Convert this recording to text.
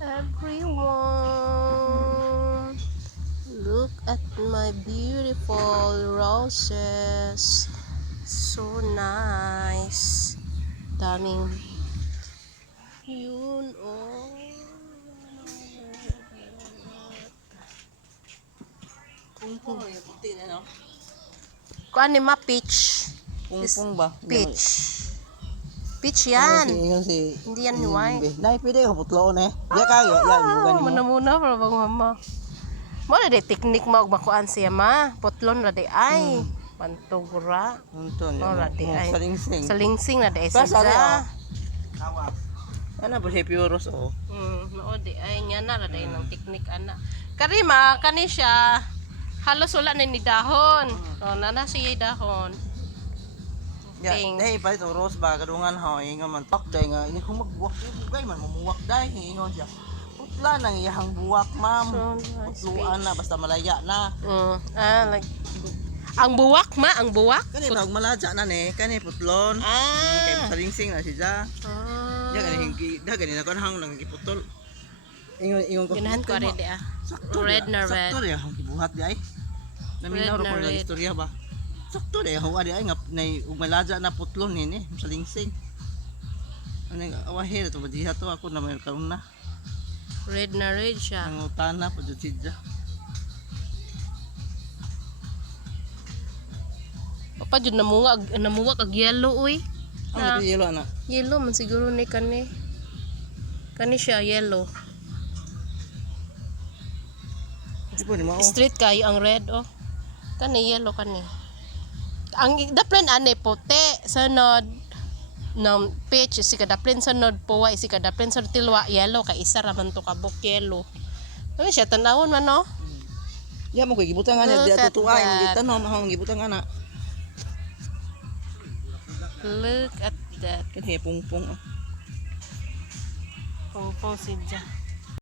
everyone. Look at my beautiful roses. So nice. Daming yun, oh. Pungpung yung puti na, no? Kuan ni ma peach. Pungpung ba? Peach. Peach yan. Yung Hindi yan white. Nay, pwede ka putloon eh. Diya kaya, yan, bugan mo. Muna para bang mama. Mo na de teknik mo makuan siya ma. Putlon na de ay. Pantugura. Unton, Mo na de ay. salingsing. Salingsing na de Basta rin, siya. Tawa. Ano po siya puros, oh. Mao de ay nya na ra de ng teknik ana. Karima kani siya. Halos wala na ni dahon. Oh, nana siya dahon. Ya, Pink. dahil pa ito, rose ba, kadungan ho, ingon man, tak dahil nga, ini kung magbuwak, bugay man, mamuwak dahil, ingon siya. Putla nang iyahang buwak, ma'am. So nice. Putluan na, basta malaya na. Like ang buwak ma, ang buwak. Kani pag malaja na ne, kani putlon. Kay salingsing na siya. Ya kani gani na kanhang nang giputol. Ingon ko. Ginahan ko rin di ah. Red na red. Sakto ya, hang gibuhat di ay. Naminaw ro ko na istorya ba. Sakto di hawa di ay nga nay ug malaja na putlon ni salingsing. Ano awahe to badiha to ako na may karon na. Red na red siya. Ang utana pa jud siya. Papa jud namuwag ag yellow uy. Ano di yelo na? Yellow man siguro ni kani. Kani siya yellow. Di po ni mao. Straight kayo ang red oh. Kani yellow kani. Ang daplin ane puti sunod ng peach si kadaplin sunod puwa si kadaplin sunod tilwa yellow kay isa ra man to kabuk yellow. Ano siya tanawon man no? Ya mo koy gibutang ana di Look at ato tuay that. gitanom hang gibutang ana. Look at that. Kani pungpung. Pungpong si Ja.